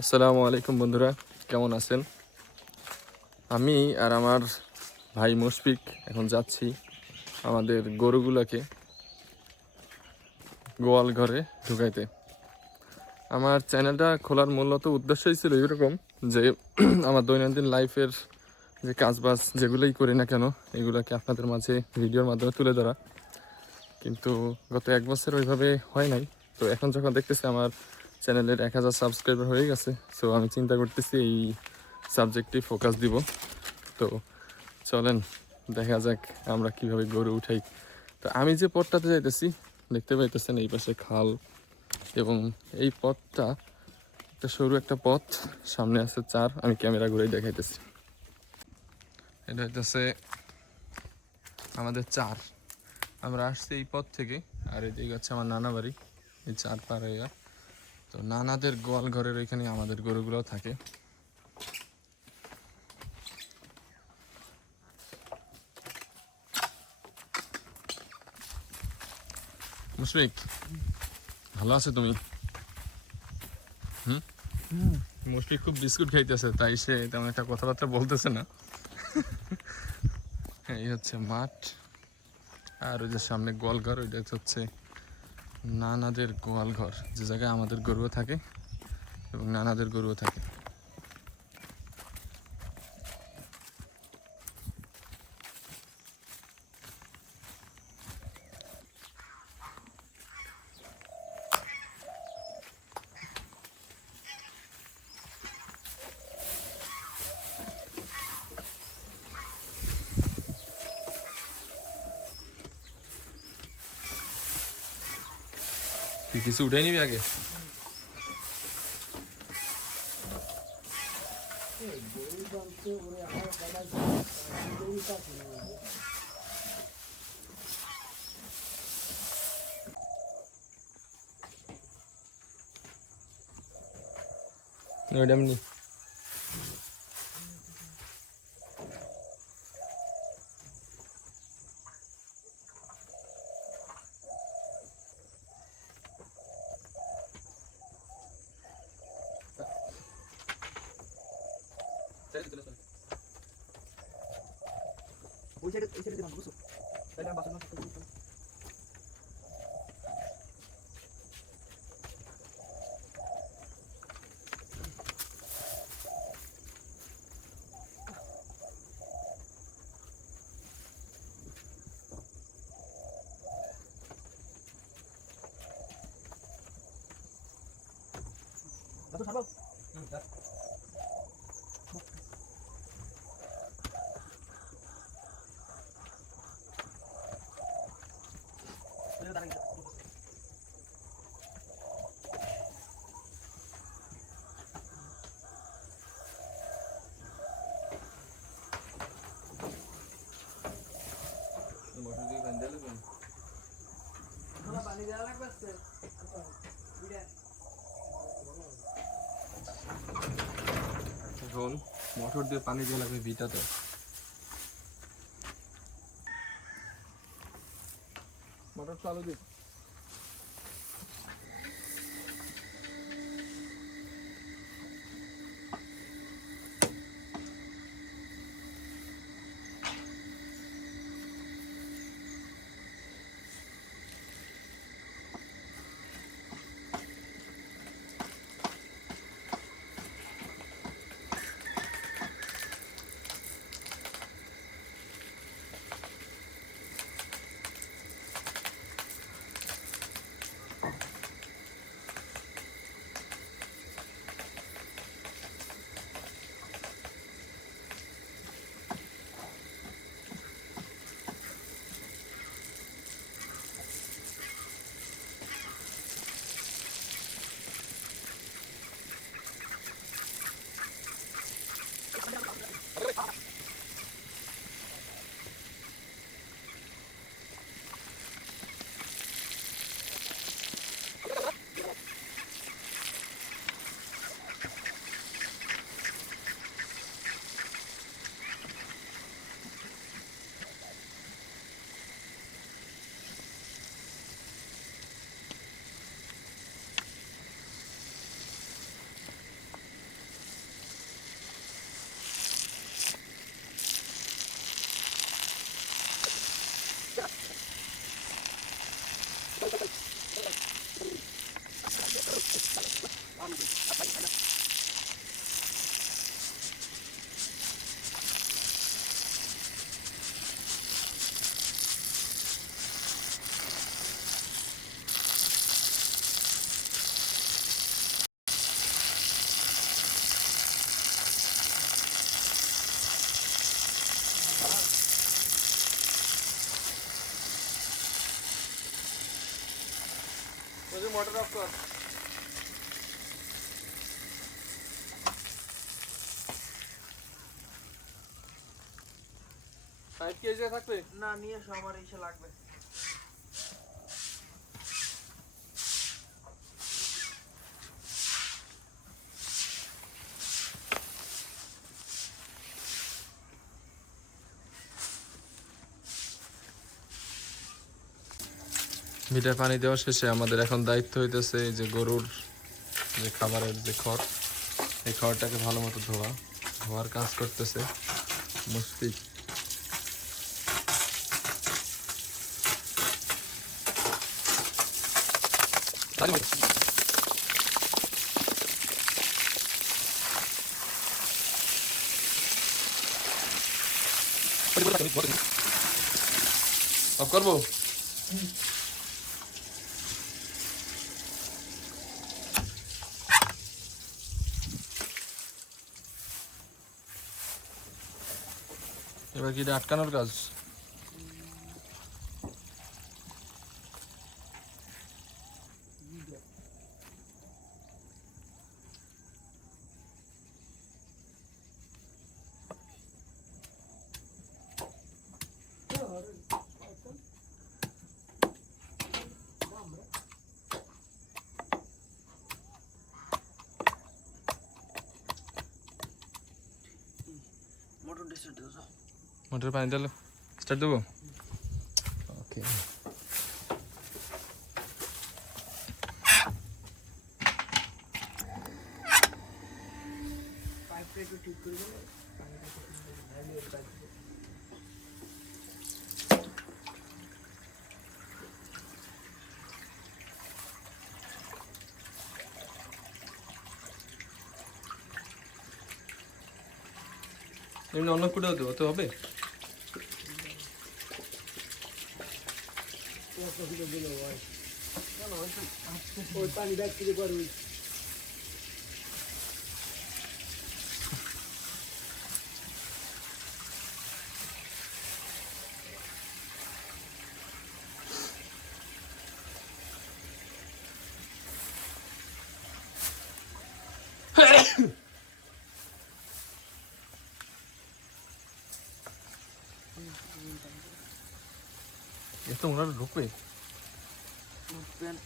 আসসালামু আলাইকুম বন্ধুরা, কেমন আছেন? আমি আর আমার ভাই মুশফিক এখন যাচ্ছি আমাদের গরুগুলোকে গোয়াল ঘরে ঢুকাইতে। আমার চ্যানেলটা খোলার মূলত উদ্দেশ্যই ছিল এরকম যে আমার দৈনন্দিন লাইফের যে কাজবাজ যেগুলোই করি না কেন এগুলোকে আপনাদের মাঝে ভিডিওর মাধ্যমে তুলে ধরা, কিন্তু গত এক বছর ওইভাবে হয় নাই। তো এখন যখন দেখতেছি আমার চ্যানেলের 1000 সাবস্ক্রাইবার হয়ে গেছে, সো আমি চিন্তা করতেছি এই সাবজেক্টে ফোকাস দিব। তো চলেন দেখা যাক আমরা কিভাবে গরু উঠাই। তো আমি যে পথটাতে যাইতেছি দেখতে পাইতেছেন এই পাশে খাল, এবং এই পথটা একটা সরু একটা পথ, সামনে আছে চার, আমি ক্যামেরা ঘুরেই দেখাইতেছি। এটা হইতেছে আমাদের চার, আমরা আসছি এই পথ থেকে। আর এদিকে হচ্ছে আমার নানা বাড়ি, এই চার পার হইয়া। তো নানাদের গোয়াল ঘরের ওইখানে আমাদের গরুগুলো থাকে। মুশফিক, ভালো আছো তুমি? মুশফিক খুব বিস্কুট খাইতেছে, তাই সে তেমন একটা কথাবার্তা বলতেছে না। এই হচ্ছে মাঠ, আর ওই যে সামনে গোয়ালঘর, ওইটা হচ্ছে নানাদের গোয়ালঘর, যে জায়গায় আমাদের গরুও থাকে এবং নানাদের গরুও থাকে। তুই কিছু উঠে নিবি আগে? ওইটা এমনি এখন মোটর দিয়ে পানি দিয়ে লাগবে ভিটাতে। মোটর চালু দিই। পাইপ কি এই জায়গায় থাকবে? না নিয়ে এসো, আমার এসে লাগবে। মিটার পানি দেওয়া শেষে আমাদের এখন দায়িত্ব হইতেছে এই যে গরুর যে খাবারের যে খড়, এই খড়টাকে ভালো মতো ধোয়ার কাজ করতেছে মুশফিক। অফ করবো? এবার কি এটা আটকানোর কাজ? মোটর পানি ডালো, স্টার্ট দেবো। ওকে, পাইপটা একটু ঠিক করে দিলে এমনি অন্য কোথাও দেবো তো হবে? ওই পানি ব্যাগ থেকে পরে ওই এত ওরা ঢুকবে? উঠবেন।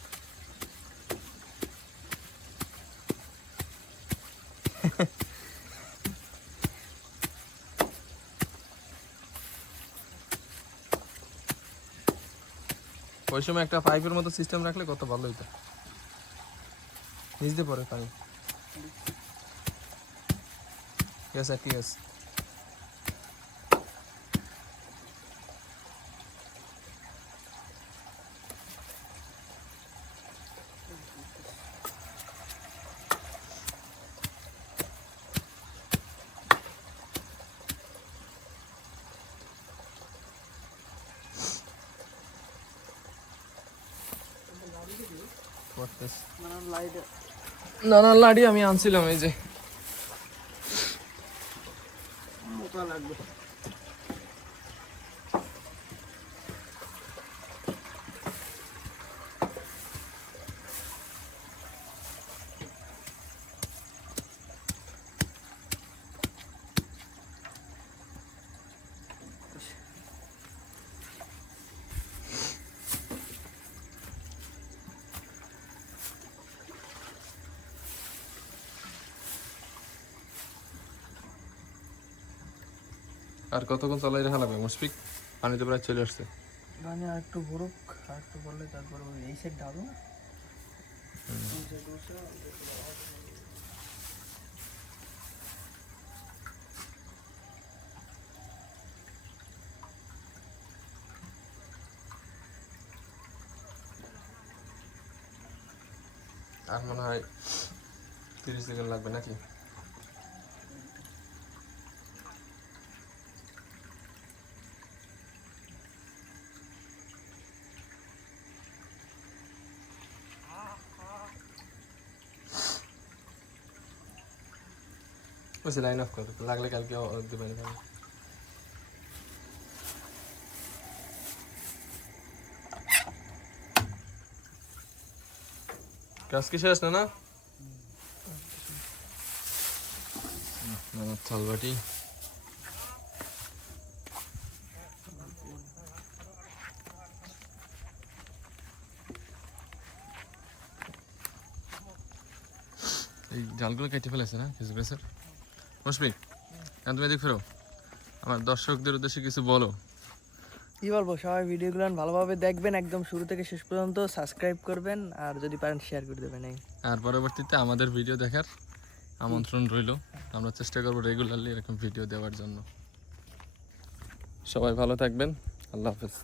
ওই সময় একটা পাইপের মতো সিস্টেম রাখলে কত ভালো হইতো। নিচ দিয়ে পরে পানি। ঠিক আছে, ঠিক আছে। মানে লাইট না না, লাড়ি আমি আনছিলাম এই যে। মোটা লাগবে। আর কতক্ষণ চলাই রাখা লাগবে মুশফিক? পানি তো প্রায় চলে আসছে। মানে আর একটু ঘুরুক, আর একটু করলে তারপরে ওই এই সাইড ডালো না। আর মনে হয় 30 সেকেন্ড লাগবে নাকি? বলছি লাইন অফ কর, লাগলে কালকে দেবেন। কাজ কি শেষ না? আমার থালবাটি এই জালগুলো কেটে ফেলেছে না কিছু গাছের। মুশফিক, এখন তুমি এদিক ফেরো, আমার দর্শকদের উদ্দেশ্যে কিছু বলো। কি বলবো, সবাই ভিডিওগুলো ভালোভাবে দেখবেন, একদম শুরু থেকে শেষ পর্যন্ত সাবস্ক্রাইব করবেন, আর যদি পারেন শেয়ার করে দেবেন। আর পরবর্তীতে আমাদের ভিডিও দেখার আমন্ত্রণ রইল। আমরা চেষ্টা করবো রেগুলারলি এরকম ভিডিও দেওয়ার জন্য। সবাই ভালো থাকবেন, আল্লাহ হাফেজ।